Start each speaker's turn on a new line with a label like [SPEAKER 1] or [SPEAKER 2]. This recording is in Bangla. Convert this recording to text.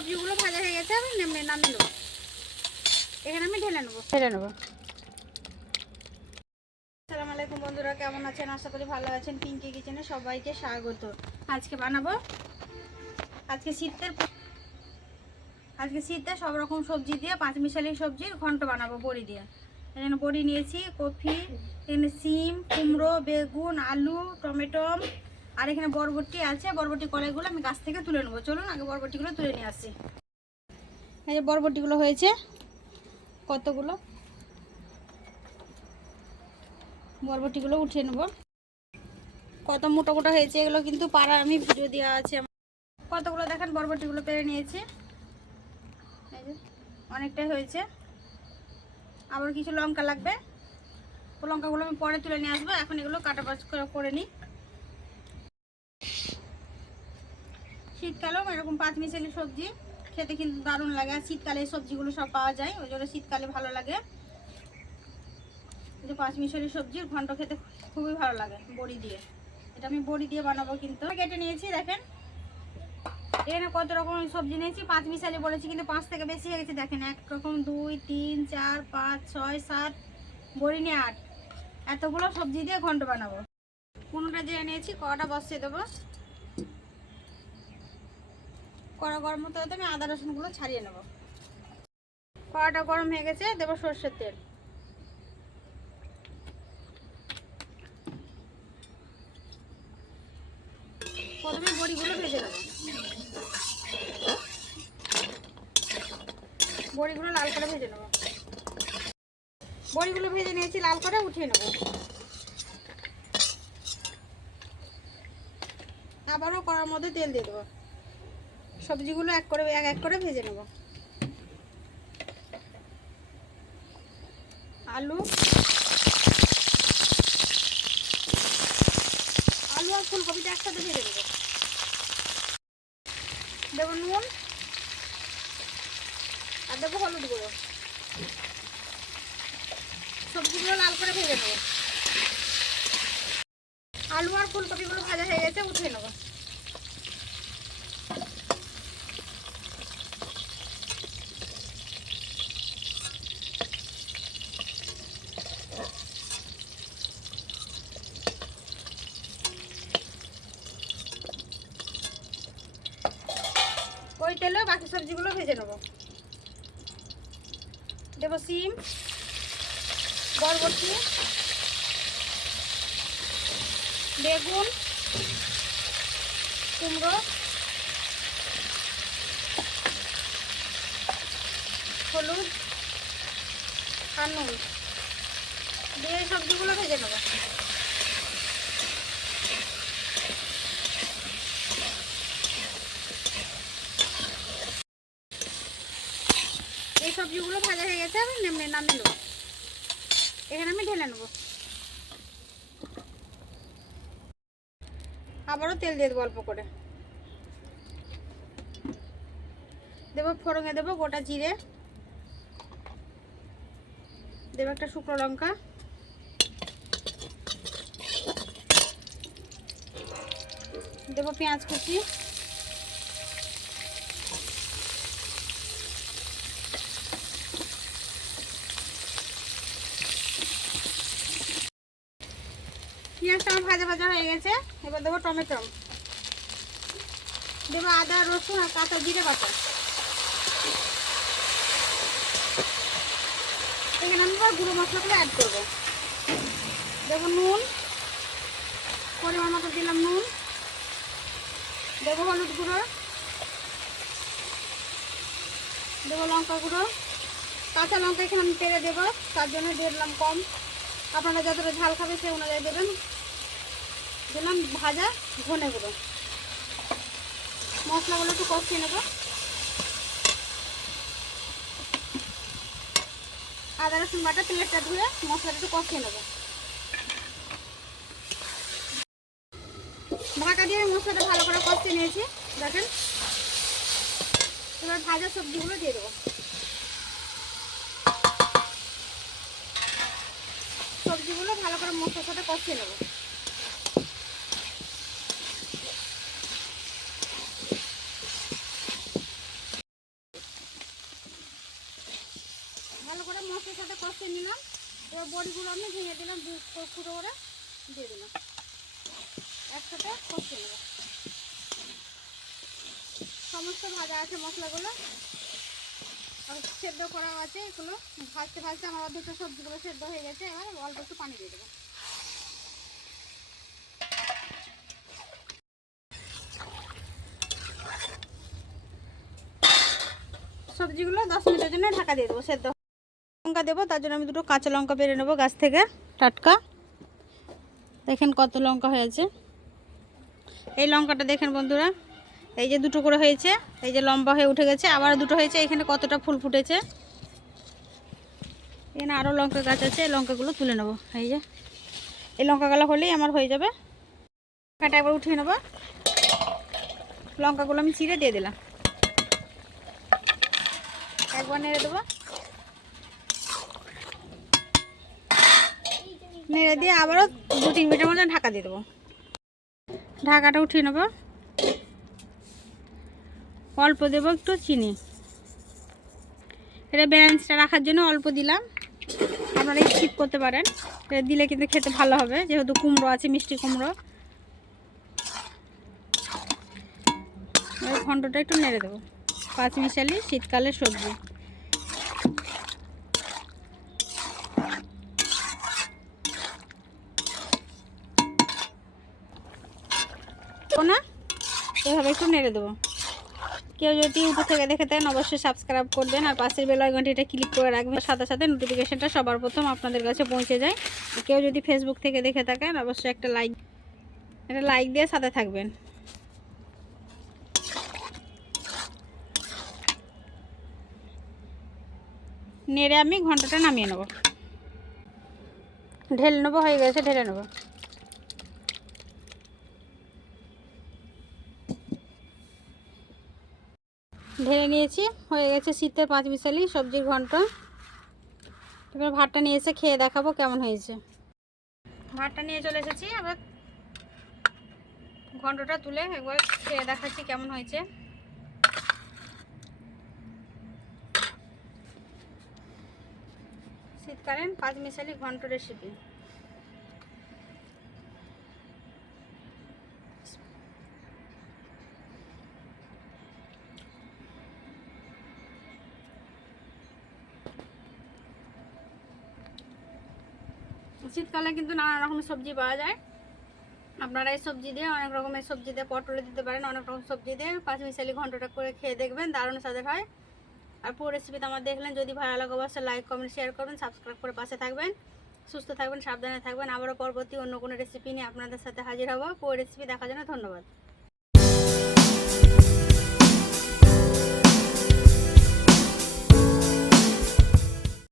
[SPEAKER 1] সবজিগুলো ভাজা হয়ে গেছে আমি নেমে নামিয়ে নেব। এখানে আমি ঢেলে নেব। ঢেলে নেব। আসসালামু আলাইকুম বন্ধুরা কেমন আছেন? আশা করি ভালো আছেন। পিঙ্কি কিচেনে সবাইকে স্বাগত। আজকে বানাবো আজকে শীতের আজকে শীতে সব রকম সবজি দিয়ে পাঁচ মিশালি সবজির ঘন্ট বানাবো বড়ি দিয়ে। এখানে বড়ি নিয়েছি কফি এখানে সিম কুমড়ো বেগুন আলু টমেটো আর এখানে বরবটি আছে, বরবটি কলাইগুলো আমি গাছ থেকে তুলে নেব। চলুন আগে বরবটিগুলো তুলে নিয়ে আসি। এই যে বরবটিগুলো হয়েছে, কতগুলো? বরবটিগুলো উঠিয়ে নেব। কত মোটা মোটা হয়েছে এগুলো কিন্তু পাড়া আমি ভিডিও দেওয়া আছে। কতগুলো দেখেন, বরবটিগুলো পেরে নিয়েছি। অনেকটাই হয়েছে। আবার কিছু লঙ্কা লাগবে। লঙ্কাগুলো আমি পরে তুলে নিয়ে আসব। এখন এগুলো কাটা করে করে নিই। শীতকালেও এরকম পাঁচ মিশালি সবজি। খেতে কিন্তু দারুণ লাগে। আর শীতকালে সবজিগুলো সব পাওয়া যায়, ওই জন্য শীতকালে ভালো লাগে। যে পাঁচ মিশালি সবজির ঘন্ট খেতে খুবই ভালো লাগে, বড়ি দিয়ে। এটা আমি বড়ি দিয়ে বানাবো কিন্তু। কেটে নিয়েছি, দেখেন। এখানে কত রকম সবজি নিয়েছি, পাঁচ মিশালি বলেছি কিন্তু পাঁচ থেকে বেশি হয়ে গেছে। দেখেন, এক রকম দুই, তিন, চার, পাঁচ, ছয়, সাত, বড়ি নিয়ে আট। এতগুলো সবজি দিয়ে ঘন্ট বানাবো। কোনোটা যে নিয়েছি কটা বসিয়ে দেবো? কড়া গরম হতে হতে আমি আদা রসুনগুলো ছাড়িয়ে নেব। কড়াটা গরম হয়ে গেছে, দেবো সর্ষের তেল। প্রথমে বড়িগুলো ভেজে নেব। বড়িগুলো লাল করে ভেজে নেব। বড়িগুলো ভেজে নিয়েছি, লাল করে উঠিয়ে নেব। আবারও কড়ার মধ্যে তেল দিয়ে দেবো। সবজিগুলো এক করে, এক এক করে ভেজে নেব। আলু। আলু আর ফুলকপিটা একসাথে ভেজে নেব। দেবো নুন আর দেবো হলুদ গুঁড়ো। সবজিগুলো লাল করে ভেজে নেব। আলু আর ফুলকপিগুলো ভাজা হয়ে গেছে উঠিয়ে নেব ওই তেলে বাকি সবজিগুলো ভেজে নেব। দেবো সিম, বরবটি, বেগুন, কুমড়ো, হলুদ, আর নুন। দিয়ে সবজিগুলো ভেজে নেব এই সবজিগুলো ভাজা হয়ে গেছে, আমি নেমে নামিয়ে নেব। এখানে আমি ঢেলে নেব। আবারও তেল দিয়ে দেবো অল্প করে। দেবো ফোড়ঙে দেবো গোটা জিরে। দেবো একটা শুকনো লঙ্কা। দেবো পেঁয়াজ কুচি। আমার ভাজা ভাজা হয়ে গেছে। এবার দেবো টমেটো। দেবো আদা, রসুন আর কাঁচা জিরে বাটা। এখানে আমি এবার গুঁড়ো মশলাগুলো অ্যাড করব। দেবো নুন, পরিমাণ মতো দিলাম নুন। দেবো হলুদ গুঁড়ো। দেবো লঙ্কা গুঁড়ো। কাঁচা লঙ্কা এখানে আমি পেরে দেবো, তার জন্য দিয়ে দিলাম কম। আপনারা যতটা ঝাল খাবে সে অনুযায়ী দেবেন। দিলাম ভাজা ধনে গুঁড়ো। মশলাগুলো একটু কষিয়ে নেব। আদা, রসুন বাটা প্লেটটা ধুয়ে মশলাটা একটু কষিয়ে নেব। ঢাকা দিয়ে মশলাটা ভালো করে কষিয়ে নিয়েছি, দেখেন। এবার ভাজা সবজিগুলো দিয়ে দেবো। সবজিগুলো ভালো করে মশলার সাথে কষিয়ে নেব কষে নিলাম এবার বড়িগুলো আমি ভেঙে দিলাম, দু করে দিয়ে দিলাম। একসাথে কষে নেব। সমস্ত ভাজা আছে মশলাগুলো। আর সেদ্ধ করা আছে এগুলো। ভাজতে ভাজতে আমার অর্ধেকটা সবজিগুলো সেদ্ধ হয়ে গেছে, এবার অল্প একটু পানি দিয়ে দেবো। সবজিগুলো দশ মিনিটের জন্য ঢাকা দিয়ে দেবো সেদ্ধ। লঙ্কা দেবো, তার জন্য আমি দুটো কাঁচা লঙ্কা বেড়ে নেব গাছ থেকে। টাটকা। দেখেন কত লঙ্কা হয়েছে। এই লঙ্কাটা দেখেন বন্ধুরা, এই যে দুটো করে হয়েছে, এই যে লম্বা হয়ে উঠে গেছে, আবার দুটো হয়েছে, এখানে কতটা ফুল ফুটেছে। এখানে আরও লঙ্কা গাছ আছে, এই লঙ্কাগুলো তুলে নেব। এই যে, এই লঙ্কাগুলো হলেই আমার হয়ে যাবে। লঙ্কাটা একবার উঠিয়ে নেব। লঙ্কাগুলো আমি চিড়ে দিয়ে দিলাম। একবার নেড়ে দেবো। নেড়ে দিয়ে আবারও দু তিন মিনিটের মধ্যে ঢাকা দিয়ে দেবো। ঢাকাটা উঠিয়ে নেব। অল্প দেবো একটু চিনি। এটা ব্যালেন্সটা রাখার জন্য অল্প দিলাম। আপনারা স্কিপ করতে পারেন। এটা দিলে কিন্তু খেতে ভালো হবে, যেহেতু কুমড়ো আছে, মিষ্টি কুমড়ো। ঘন্টটা একটু নেড়ে দেবো। পাঁচ মিশালি শীতকালের সবজি। না। এভাবে একটু নেড়ে দেবো। কেউ যদি ইউটিউব থেকে দেখে থাকেন অবশ্যই সাবস্ক্রাইব করবেন। আর পাশের বেল আইকনটিটা ক্লিক করে রাখবেন। সাথে সাথে নোটিফিকেশনটা সবার প্রথম আপনাদের কাছে পৌঁছে যায়। কেউ যদি ফেসবুক থেকে দেখে থাকেন, অবশ্যই একটা লাইক একটা লাইক দিয়ে সাথে থাকবেন। নেড়ে আমি ঘন্টাটা নামিয়ে নেব। ঢেলে নেব, হয়ে গেছে, ঢেলে নেব। ঢেলে নিয়েছি, হয়ে গেছে শীতের পাঁচ মিশালি সবজির ঘন্ট। এবার ভাতটা নিয়ে এসে খেয়ে দেখাবো কেমন হয়েছে। ভাতটা নিয়ে চলে এসেছি, এবার ঘন্টটা তুলে একবার খেয়ে দেখাচ্ছি কেমন হয়েছে। শীতকালীন পাঁচ মিশালি ঘন্ট রেসিপি শীতকালে কিন্তু নানা রকমের সবজি পাওয়া যায়। আপনারা এই সবজি দিয়ে অনেক রকমের সবজি দিয়ে পটলে দিতে পারেন, অনেক রকম সবজি দিয়ে পাঁচ মিশালি ঘন্টটা করে খেয়ে দেখবেন, দারুণ স্বাদের হয়। আর পুরো রেসিপিটা আমার দেখলেন, যদি ভালো লাগে অবশ্যই লাইক কমেন্ট শেয়ার করবেন সাবস্ক্রাইব করে পাশে থাকবেন। সুস্থ থাকবেন, সাবধানে থাকবেন, আবারও পরবর্তী অন্য কোনো রেসিপি নিয়ে আপনাদের সাথে হাজির হব। পুরো রেসিপি দেখার জন্য ধন্যবাদ।